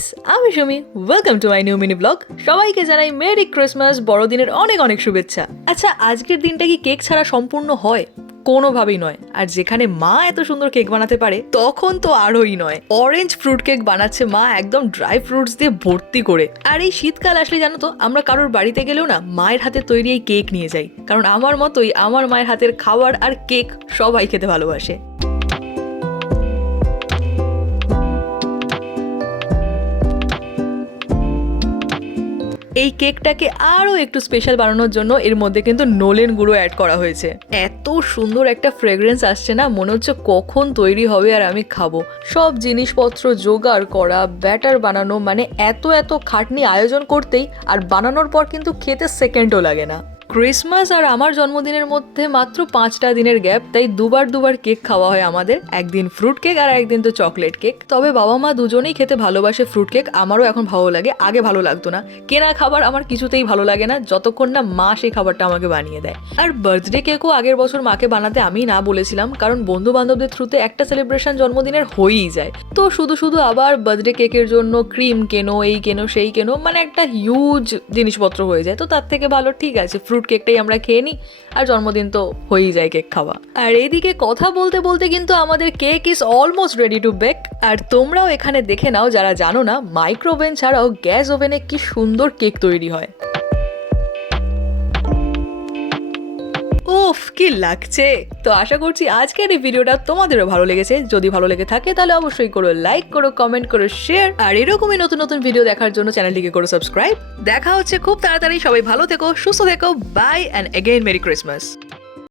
Guys, আমি Sumi. Welcome to my new mini blog. সবাইকে জানাই মেরি ক্রিসমাস, বড়দিনের অনেক অনেক শুভেচ্ছা। আচ্ছা, আজকের দিনটা কি কেক ছাড়া সম্পূর্ণ হয়? কোনোভাবেই নয়। আর যেখানে মা এত সুন্দর কেক বানাতে পারে, তখন তো আরোই নয়। অরেঞ্জ ফ্রুট কেক বানাচ্ছে মা, একদম ড্রাই ফ্রুটস দিয়ে ভর্তি করে। আর এই শীতকাল আসলে জানো তো, আমরা কারোর বাড়িতে গেলেও না মায়ের হাতে তৈরি এই কেক নিয়ে যাই, কারণ আমার মতোই আমার মায়ের হাতের খাবার আর কেক সবাই খেতে ভালোবাসে। এই কেকটাকে আরও একটু স্পেশাল বানানোর জন্য এর মধ্যে কিন্তু নোলেন গুঁড়ো অ্যাড করা হয়েছে। এত সুন্দর একটা ফ্রেগ্রেন্স আসছে না, মনে হচ্ছে কখন তৈরি হবে আর আমি খাবো। সব জিনিসপত্র জোগাড় করা, ব্যাটার বানানো, মানে এত এত খাটনি আয়োজন করতেই, আর বানানোর পর কিন্তু খেতে সেকেন্ডও লাগে না। ক্রিসমাস আর আমার জন্মদিনের মধ্যে মাত্র 5টা দিনের গ্যাপ, তাই দুবার কেক খাওয়া হয় আমাদের। একদিন ফ্রুট কেক আর একদিন তো চকলেট কেক। তবে বাবা মা দুজনেই খেতে ভালোবাসে ফ্রুট কেক, আমারও এখন ভালো লাগে, আগে ভালো লাগতো না। কেনা খাবার আমার কিছুতেই ভালো লাগে না যতক্ষণ না মা সেই খাবারটা আমাকে বানিয়ে দেয়। আর বার্থডে কেকও আগের বছর মাকে বানাতে আমি না বলেছিলাম, কারণ বন্ধু বান্ধবদের থ্রুতে একটা সেলিব্রেশন জন্মদিনের হয়েই যায়। তো শুধু আবার বার্থডে কেকের জন্য ক্রিম কেনো, এই কেনো সেই কেনো, মানে একটা হিউজ জিনিসপত্র হয়ে যায়। তো তার থেকে ভালো ঠিক আছে ফ্রুট কেকটাই আমরা খেয়ে নিই, আর জন্মদিন তো হয়েই যায় কেক খাওয়া। আর এইদিকে কথা বলতে বলতে কিন্তু আমাদের cake is almost ready to bake. আর তোমরাও এখানে দেখে নাও যারা জানো না, মাইক্রোওভেন ছাড়াও গ্যাস ওভেনে কি সুন্দর কেক তৈরি হয়। উফ, কি লাগছে! তো আশা করছি আজকের এই ভিডিওটা তোমাদেরও ভালো লেগেছে। যদি ভালো লেগে থাকে তাহলে অবশ্যই করো লাইক, করো কমেন্ট, করো শেয়ার, আর এরকমই নতুন নতুন ভিডিও দেখার জন্য চ্যানেলটিকে করো সাবস্ক্রাইব। দেখা হচ্ছে খুব তাড়াতাড়ি। সবাই ভালো থেকো, সুস্থ থেকো। Bye and again merry Christmas.